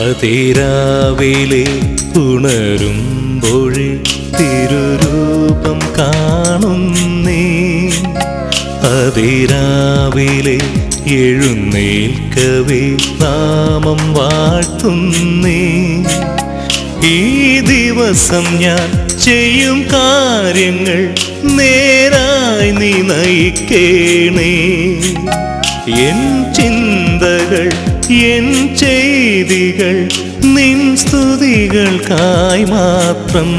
അതിരാവിലെ ഉണരുമ്പോഴേ തിരുരൂപം കാണുന്നേ, അതിരാവിലെ എഴുന്നേൽക്കവേ നാമം വാഴ്ത്തുന്നേ. ഈ ദിവസം ഞാൻ ചെയ്യും കാര്യങ്ങൾ നേരായി നീ നയിക്കേണേ. എൻ ചിന്തകൾ എൻ ചെയ്തികൾ നിൻ സ്തുതികൾക്കായി മാത്രം.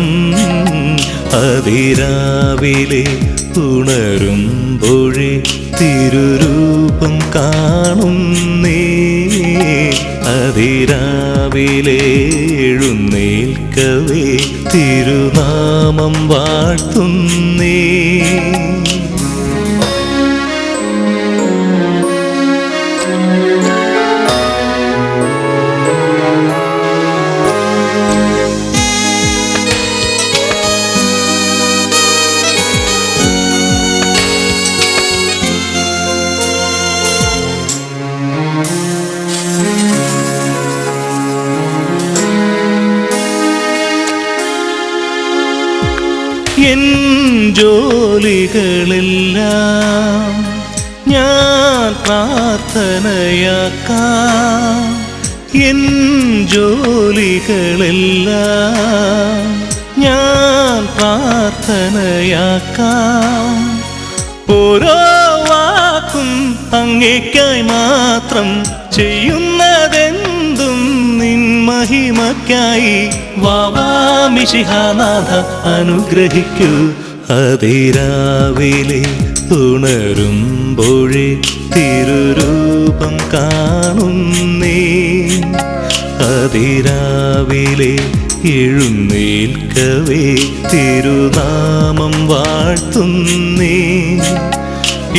അതിരാവിലെ ഉണരുമ്പോഴേ തിരുരൂപം കാണുന്നേ, അതിരാവിലെ എഴുന്നേൽക്കവേ തിരുനാമം വാഴ്ത്തുന്നേ. എൻ ജോലികളെല്ലാം ഞാൻ പ്രാർത്ഥനയാക്കാം, എൻ ജോലികളെല്ലാം ഞാൻ പ്രാർത്ഥനയാക്കാം. ഓരോ വാക്കും അങ്ങേയ്ക്കായി മാത്രം, ചെയ്യുന്നതെന്തും നിൻ മഹിമയ്ക്കായി. വാവാമിശിഹാനാഥ അനുഗ്രഹിക്കൂ. അതിരാവിലെ ഉണരുമ്പോഴേ തിരുരൂപം കാണുന്നേ, അതിരാവിലെ എഴുന്നേൽക്കവേ തിരുനാമം വാഴ്ത്തുന്നേ.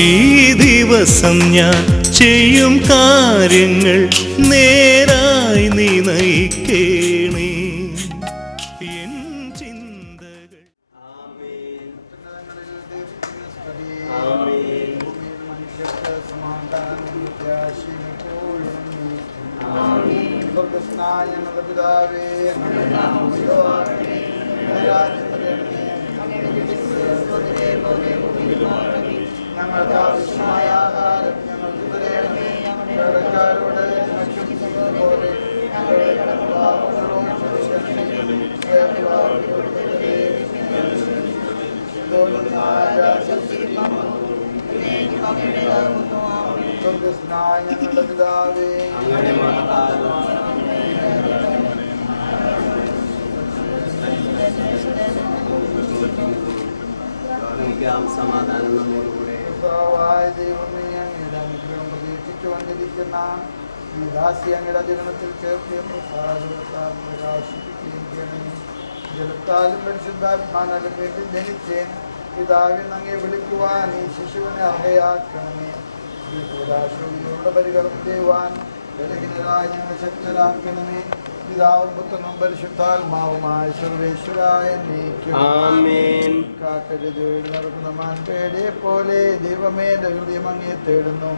ഈ ദിവസം ഞാൻ ചെയ്യും കാര്യങ്ങൾ നേരായി നീ നയിക്കേണേ. എൻ ചിന്തകൾ ഞങ്ങൾക്ക് ആവശ്യമായ ആഹാരം ഞങ്ങൾക്ക് തരണമേ. കടക്കാരോട് പോലെ ഞങ്ങളുടെ പിതാവേ, സമാധാനം നമ്മോടുകൂടെ. ദൈവമേ, അങ്ങയുടെ അനുഗ്രഹം പ്രതീക്ഷിച്ചു വന്നിരിക്കുന്ന ഈ ദാസി അങ്ങയുടെ ജനനത്തിൽ ചേർക്കുകയും പ്രകാശിപ്പിക്കുകയും ചെയ്യണമേ. ജലത്താലും പരിശുദ്ധാത്മാനാലും വീണ്ടും ജനിച്ചേൻ പിതാവിൽ അങ്ങേ വിളിക്കുവാൻ ഈ ശിശുവിനെ അർഹയാക്കണമേ. ഈ കൂടാശോയുടെ പരികർമ്മം ചെയ്യുവാൻ ബലഹീനരായ ഞങ്ങൾ ശക്തരാക്കണമേ. പിതാവും പുത്രനും പരിശുദ്ധാത്മാവുമായ സർവേശ്വരായ ആമേൻ. കാട്ടരുത് നടക്കുന്ന മാൻപേടയെ പോലെ ദൈവമേ, എൻ്റെ ഹൃദയം അങ്ങേ തേടുന്നു.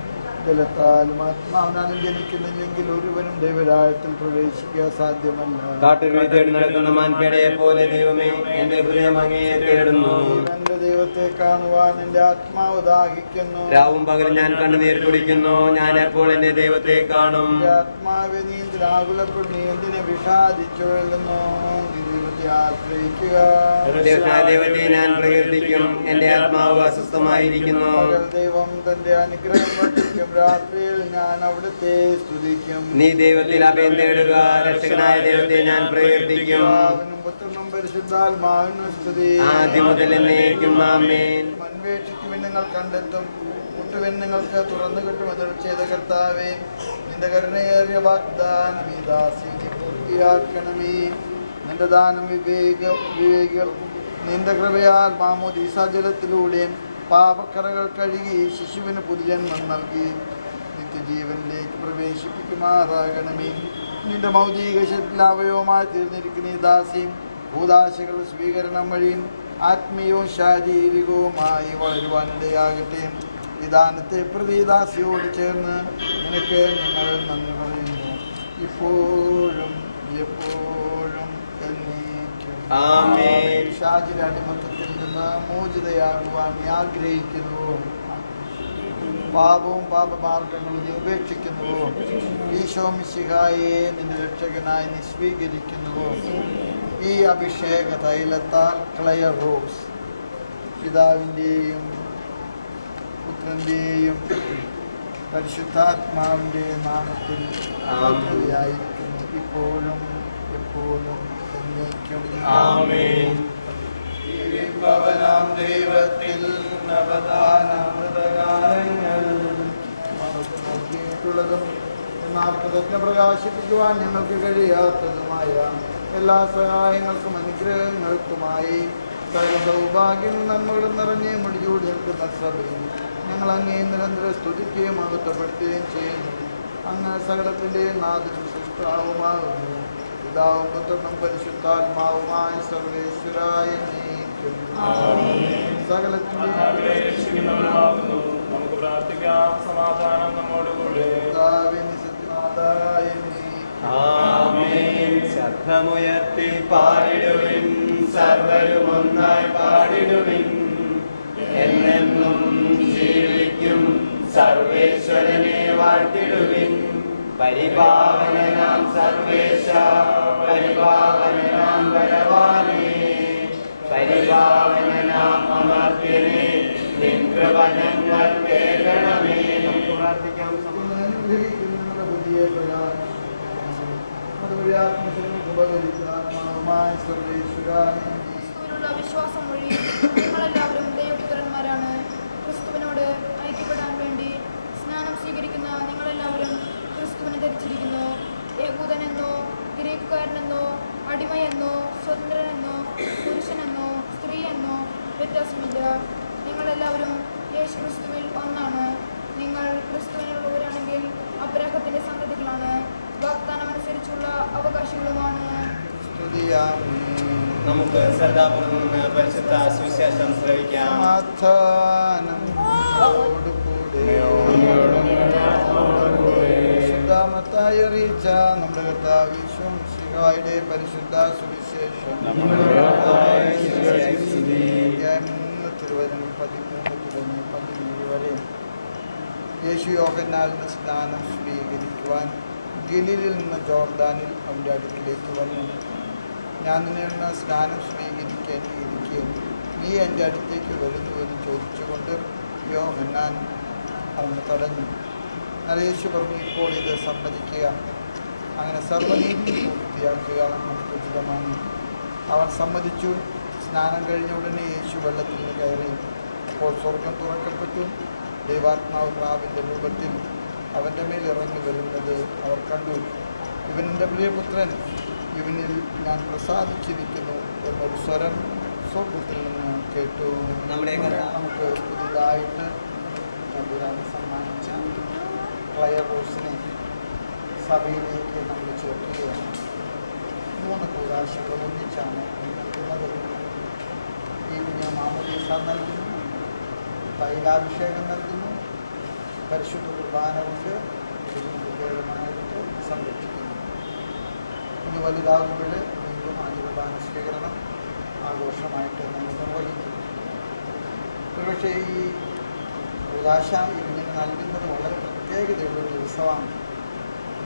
ജലത്താലും ആത്മാവിനാലും ജനിക്കുന്നില്ലെങ്കിൽ ഒരുവനും ദൈവരാജ്യത്തിൽ പ്രവേശിക്കുക സാധ്യമല്ല. കാട്ടുവഴി തേടി നടക്കുന്ന മാൻപേടയെ പോലെ ദൈവമേ, എൻ്റെ ഹൃദയം അങ്ങയെ തേടുന്നു. എൻ്റെ ദൈവത്തെ കാണുവാൻ എൻ്റെ ആത്മാവ് ദാഹിക്കുന്നു. രാവും പകലും ഞാൻ കണ്ണുനീർ കുടിക്കുന്നു. ഞാൻ എപ്പോൾ എൻ്റെ ദൈവത്തെ കാണും. ആത്മാവെ, നീ എന്തിനാകുലപ്പെടും? നീ എന്തിനെ വിഷാദിച്ചുകൊള്ളുന്നു? ദൈവത്തെ ആശ്രയിക്കുക. ദൈവത്തെ ഞാൻ പ്രകീർത്തിക്കും. എൻ്റെ ആത്മാവ് അസ്വസ്ഥമായിരിക്കുന്നു. ദൈവം തന്റെ അനുഗ്രഹം വർദ്ധിക്കും. രാത്രിയിൽ ഞാൻ അവിടുത്തെ സ്തുതിക്കും. നീ ദൈവത്തിൽ അഭയം തേടുക. രക്ഷകനായ ദൈവത്തെ ഞാൻ പ്രകീർത്തിക്കും. പുത്രനും പരിശുദ്ധാത്മാവിനും സ്തുതി. ആദ്യം മുതൽ എന്നേക്കും ആമേൻ. അന്വേഷിക്കുവിൻ, നിങ്ങൾ കണ്ടെത്തും. മുട്ടുവിൻ, നിങ്ങൾക്ക് തുറന്നു കിട്ടുമെന്ന് ചെയ്ത കർത്താവേ, നിന്റെ കരുണയേറിയ വാഗ്ദാനം ഈ ദാസിക്ക് പൂർത്തിയാക്കണമേ. നിന്റെ ദാനം വിവേകികൾക്കും നിന്റെ കൃപയാൽ മാമോദീസ ജലത്തിലൂടെയും പാപക്കറകൾ കഴുകി ശിശുവിന് പുതുജന്മം നൽകി നിത്യജീവനിലേക്ക് പ്രവേശിപ്പിക്കുമാറാകണമേ. നിന്റെ മൗലിക ശരീരവയവുമായി തീർന്നിരിക്കുന്ന ഈ ദാസിയും ഭൂദാശകളുടെ സ്വീകരണം വഴിയും ആത്മീയവും ശാരീരികവുമായി വളരുവാനിടയാകട്ടെ. ഈ ദാനത്തെ പ്രതി ദാസിയോട് ചേർന്ന് നിനക്ക് ഞങ്ങൾ നന്ദി പറയുന്നു. ഇപ്പോഴും എപ്പോഴും എന്നേക്കും. ആമേൻ. പിശാചിന്റെ അടിമത്തത്തിൽ നിന്ന് മോചിതയാകുവാൻ നീ ആഗ്രഹിക്കുന്നു. പാപവും പാപമാർഗങ്ങളും നീ ഉപേക്ഷിക്കുന്നു. ഈശോ മിശിഹായെ നിന്റെ രക്ഷകനായി നീ സ്വീകരിക്കുന്നു. ഈ അഭിഷേക തൈലത്താൽ ക്ലയർ റോസ് പിതാവിൻ്റെയും പുത്രൻ്റെയും പരിശുദ്ധാത്മാവിൻ്റെയും നാമത്തിൽ ആയിരിക്കുന്നു, ഇപ്പോഴും എപ്പോഴും എന്നേക്കും. ആമേൻ. ഭവനാം ദൈവത്തിൽ നവദാനമൃതഗാനങ്ങൾ നൽകിയിട്ടുള്ളതും എന്നാൽ പ്രതിജ്ഞ പ്രകാശിപ്പിക്കുവാൻ ഞങ്ങൾക്ക് കഴിയാത്തതുമായ എല്ലാ സഹായങ്ങൾക്കും അനുഗ്രഹങ്ങൾക്കുമായി സകല സൗഭാഗ്യം നന്മകളും നിറഞ്ഞ് മുടിചൂടി നിൽക്കുന്ന സഭയും ഞങ്ങൾ അങ്ങേ നിരന്തരം സ്തുതിക്കുകയും മഹത്വപ്പെടുത്തുകയും ചെയ്യുന്നു. അങ്ങ് സകലത്തിൻ്റെയും നാഥനും സൃഷ്ടാവുമാകുന്നു. പിതാവും പുത്രനും പരിശുദ്ധാത്മാവുമായ സർവേശ്വരായ നീക്കും സകലത്തിൻ്റെയും നമുക്ക് പ്രാർത്ഥിക്കാം. സമാധാനം നമ്മോടുകൂടെ. ആമേൻ. ശബ്ദമുയർത്തി പാടിടുവിൻ, സർവരും ഒന്നായി പാടിടുവിൻ. എന്നെന്നും ജീവിക്കും സർവേശ്വരനെ വാഴ്ത്തിടുവിൻ. പരിപാവനനാം സർവേശ, പരിപാവനനാം ബലവാനേ, പരിപാവനനാം അമർത്യനേ, നിൻ കൃപ ഞങ്ങൾ കേൾക്കണമേ. നമുക്ക് പ്രാർത്ഥിക്കാം. ക്രിസ്തുവിലുള്ള വിശ്വാസം വഴി നിങ്ങളെല്ലാവരും ദൈവപുത്രന്മാരാണ്. ക്രിസ്തുവിനോട് ഐക്യപ്പെടാൻ വേണ്ടി സ്നാനം സ്വീകരിക്കുന്ന നിങ്ങളെല്ലാവരും ക്രിസ്തുവിനെ ധരിച്ചിരിക്കുന്നു. യഹൂദനെന്നോ ഗ്രീക്കുകാരനെന്നോ അടിമയെന്നോ സ്വതന്ത്രനെന്നോ പുരുഷനെന്നോ സ്ത്രീയെന്നോ വ്യത്യാസമില്ല. നിങ്ങളെല്ലാവരും യേശു ക്രിസ്തുവിൽ ഒന്നാണ്. നിങ്ങൾ ക്രിസ്തുവിനുള്ളവരാണെങ്കിൽ അബ്രാഹത്തിന്റെ സന്തതികളാണ്, വാഗ്ദാനമനുസരിച്ചുള്ള അവകാശികളുമാണ്. നമുക്ക് ശ്രദ്ധാപൂർവ്വം നിന്ന് പരിശുദ്ധ സുവിശേഷം ശ്രവിക്കാം. മത്തായി അറിയിച്ച നമ്മുടെ കർത്താവ് യേശു മിശിഹായുടെ പരിശുദ്ധ സുവിശേഷം തിരുവചനം 13 തുടങ്ങി 17 വരെ. യേശു യോഹന്നാലിന് സ്നാനം സ്വീകരിക്കുവാൻ ഗലീലിൽ നിന്ന് ജോർദാനിൽ അവൻ്റെ അടുക്കിലേക്ക് വന്നു. ഞാൻ നിന്നെ സ്നാനം സ്വീകരിക്കാൻ ഇരിക്കെ നീ എൻ്റെ അടുത്തേക്ക് വരുന്നുവെന്ന് ചോദിച്ചുകൊണ്ട് യോഹന്നാൻ അവനെ തടഞ്ഞു. എന്നാൽ യേശു പറഞ്ഞു, ഇപ്പോൾ ഇത് സമ്മതിക്കുക, അങ്ങനെ സർവ്വനീതി പൂർത്തിയാക്കുക നമുക്ക് ഉചിതമാണ്. അവൻ സമ്മതിച്ചു. സ്നാനം കഴിഞ്ഞ ഉടനെ യേശു വെള്ളത്തിൽ നിന്ന് കയറി. അപ്പോൾ സ്വർഗം തുറക്കപ്പെട്ടു. ദൈവാത്മാവ് പ്രാവിൻ്റെ രൂപത്തിൽ അവൻ്റെ മേൽ ഇറങ്ങി വരുന്നത് അവർ കണ്ടു. ഇവൻ എൻ്റെ പ്രിയപുത്രൻ, ഇവനിൽ ഞാൻ പ്രസാദിച്ചിരിക്കുന്നു എന്നൊരു സ്വരം സ്വർഗത്തിൽ നിന്ന് കേട്ടു. നമുക്ക് പുതുതായിട്ട് സമ്മാനിച്ച ക്ലയർ റോസിനെ സഭയിലേക്ക് നമ്മൾ ചേർക്കുകയാണ്. 3 കൂദാശകൾ ഒന്നിച്ചാണ് നൽകുന്നത്. ഈ കുഞ്ഞ മാമോദീസ നൽകുന്നു, തൈലാഭിഷേകം നൽകുന്നു, പരിശുദ്ധ കുർബാന കൊണ്ട് പ്രത്യേകമായിട്ട് സംരക്ഷിക്കുന്നു. ഇനി വലുതാകുമ്പോൾ വീണ്ടും ആ കുർബാന സ്വീകരണം ആഘോഷമായിട്ട് നമ്മൾ നിർവഹിക്കുന്നു. ഒരുപക്ഷെ ഈ കൂദാശ ഇങ്ങനെ നൽകുന്നത് വളരെ പ്രത്യേകതയുള്ളൊരു ദിവസമാണ്.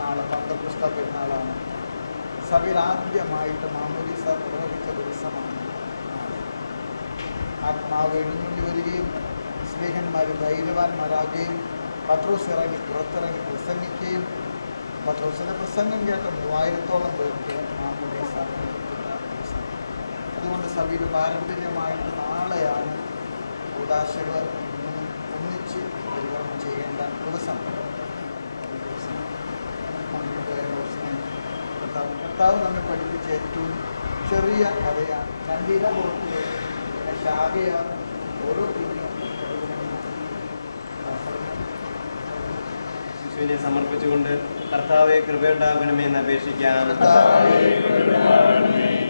നാളെ പന്തക്കുസ്ത പെരുന്നാളാണ്. സഭയിൽ ആദ്യമായിട്ട് മാമോദീസ നിർവഹിച്ച ദിവസമാണ്. ആത്മാവ് എഴുന്നള്ളി വരികയും സ്നേഹന്മാർ ധൈര്യവാന്മാരാകുകയും പത്രോസ് ഇറങ്ങി പുറത്തിറങ്ങി പ്രസംഗിക്കുകയും പത്രോസിൻ്റെ പ്രസംഗം കേട്ട 3000-ഓളം പേർക്ക് മാമോദീസ നൽകപ്പെട്ട ദിവസം. അതുകൊണ്ട് സഭയിൽ പാരമ്പര്യമായിട്ട് നാളെയാണ് കൂദാശകൾ ഒന്നിച്ച് വിതരണം ചെയ്യേണ്ട ദിവസം. കർത്താവ് നമ്മെ പഠിപ്പിച്ച ഏറ്റവും ചെറിയ കഥയാണ്. രണ്ടില പുറത്ത് ശാഖയാണ്. ഓരോ ശിശുവിനെ സമർപ്പിച്ചുകൊണ്ട് കർത്താവെ കൃപയുണ്ടാകണമെന്ന് അപേക്ഷിക്കാം.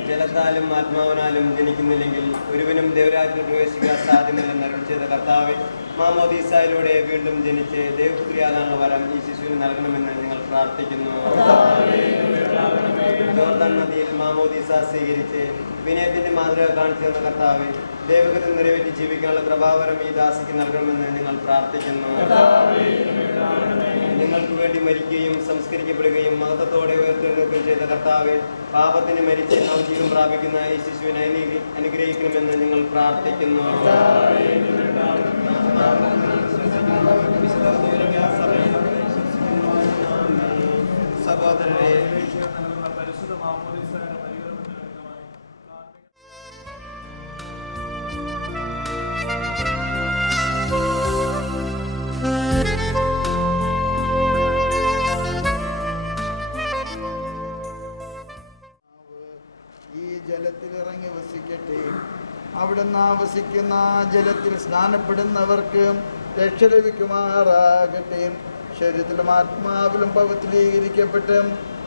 ജലത്താലും ആത്മാവിനാലും ജനിക്കുന്നില്ലെങ്കിൽ ഒരുവനും ദൈവരാജ്യത്തിൽ പ്രവേശിക്കാൻ സാധ്യമല്ലെന്ന് അരുൾ ചെയ്ത കർത്താവെ, മാമോദീസായിലൂടെ വീണ്ടും ജനിച്ച് ദൈവപുത്രിയാകാനുള്ള വരം ഈ ശിശുവിന് നൽകണമെന്ന് ഞങ്ങൾ പ്രാർത്ഥിക്കുന്നു. ജോർദാൻ നദിയിൽ മാമോദീസ സ്വീകരിച്ച് വിനയത്തിന്റെ മാതൃക കാണിച്ചു തന്ന കർത്താവെ, ദൈവഗതി നിറവേറ്റി ജീവിക്കാനുള്ള കൃപാവരം ഈ ദാസിക്ക് നൽകണമെന്ന് ഞങ്ങൾ പ്രാർത്ഥിക്കുന്നു. നിങ്ങൾക്ക് വേണ്ടി മരിക്കുകയും സംസ്കരിക്കപ്പെടുകയും മഹത്വത്തോടെ ഉയർത്തെഴുന്നേൽക്കുകയും ചെയ്ത കർത്താവെ, പാപത്തിന് മരിച്ച് നവജീവൻ പ്രാപിക്കുന്ന ഈ ശിശുവിനെ അനുഗ്രഹിക്കണമെന്ന് ഞങ്ങൾ പ്രാർത്ഥിക്കുന്നു. സഹോദരരെ, പരിശുദ്ധ മാമോദീസയുടെ പരികരമത്തിന് ഈ ജലത്തിൽ ഇറങ്ങി വസിക്കട്ടെ. അവിടുന്ന് വസിക്കുന്ന ജലത്തിൽ സ്നാനപ്പെടുന്നവർക്ക് രക്ഷ ലഭിക്കുമാറാകട്ടെ. ശരീരത്തിലും ആത്മാവിലും പവിത്രീകരിക്കപ്പെട്ട്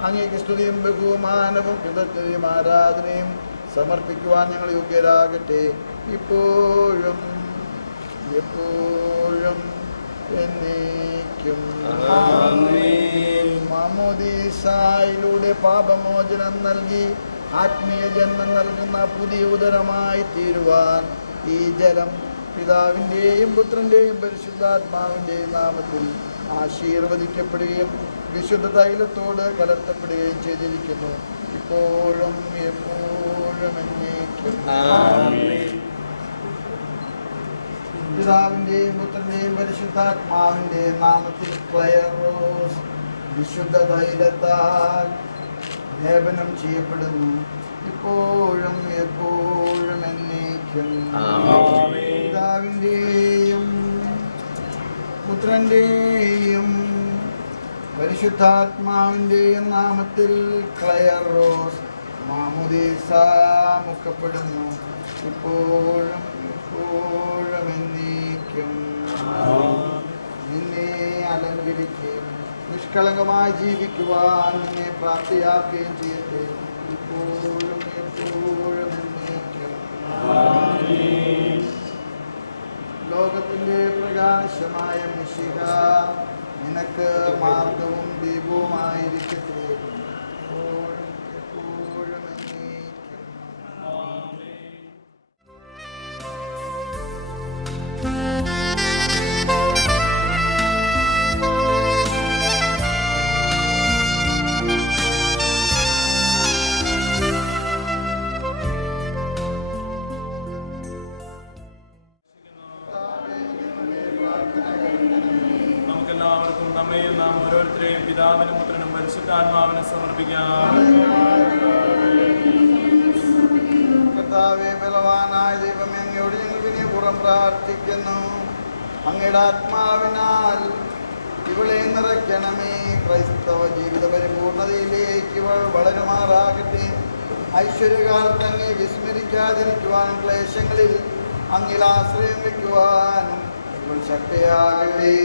അങ്ങേക്ക് സ്തുതിയും ബഹുമാനവും കൃതജ്ഞതയും ആരാധനയും സമർപ്പിക്കുവാൻ ഞങ്ങൾ യോഗ്യരാകട്ടെ, ഇപ്പോഴും എപ്പോഴും എന്നേക്കും. മാമോദീസായിലൂടെ പാപമോചനം നൽകി ആത്മീയ ജന്മം നൽകുന്ന പുതിയ ഉദരമായി തീരുവാൻ ഈ ജലം പിതാവിൻ്റെയും പുത്രൻ്റെയും പരിശുദ്ധാത്മാവിൻ്റെയും നാമത്തിൽ ആശീർവദിക്കപ്പെടുകയും വിശുദ്ധ തൈലത്തോട് കലർത്തപ്പെടുകയും ചെയ്തിരിക്കുന്നു, ഇപ്പോഴും എപ്പോഴും എന്നേക്കും. പിതാവിൻ്റെയും പുത്രൻ്റെയും പരിശുദ്ധാത്മാവിൻ്റെയും നാമത്തിൽ ക്ലയറോസ് വിശുദ്ധ തൈലത്താൽ ലേപനം ചെയ്യപ്പെടുന്നു, ഇപ്പോഴും എപ്പോഴും എന്നേക്കും. പിതാവിൻ്റെയും പുത്രൻ്റെയും പരിശുദ്ധാത്മാവിൻ്റെയും നാമത്തിൽ ക്ലയറോസ് മാമോദീസ മുക്കപ്പെടുന്നു, ഇപ്പോഴും എപ്പോഴും എന്നേക്കും. നിന്നെ അലങ്കരിക്കുകയും നിഷ്കളങ്കമായി ജീവിക്കുവാൻ നിന്നെ പ്രാപ്തിയാക്കുകയും ചെയ്യട്ടെ, ഇപ്പോഴും എപ്പോഴും എന്നേക്കും. ലോകത്തിൻ്റെ പ്രകാശമായ മിശിഹ നിനക്ക് മാർഗവും ദീപവുമായിരിക്കട്ടെ, എപ്പോഴും എപ്പോഴും എന്നേക്കും. നമുക്കെല്ലാവർക്കും നമ്മയും നാം ഓരോരുത്തരെയും പിതാവിനും പുത്രനും പരിശുദ്ധാത്മാവിനെ സമർപ്പിക്കാം. കർത്താവേ, ബലവാനായ ദൈവമേ, അങ്ങയോട് ഞങ്ങൾ വിനയപൂർവ്വം പ്രാർത്ഥിക്കുന്നു. അങ്ങയുടെ ആത്മാവിനാൽ ഇവളെ നിറയ്ക്കണമേ. ക്രൈസ്തവ ജീവിത പരിപൂർണതയിലേക്ക് ഇവൾ വളരുമാറാകട്ടെ. ഐശ്വര്യകാലത്ത് അങ്ങേ വിസ്മരിക്കാതിരിക്കുവാനും ക്ലേശങ്ങളിൽ അങ്ങിൽ ആശ്രയം വയ്ക്കുവാനും ഇവൾ ശക്തിയാകട്ടെ.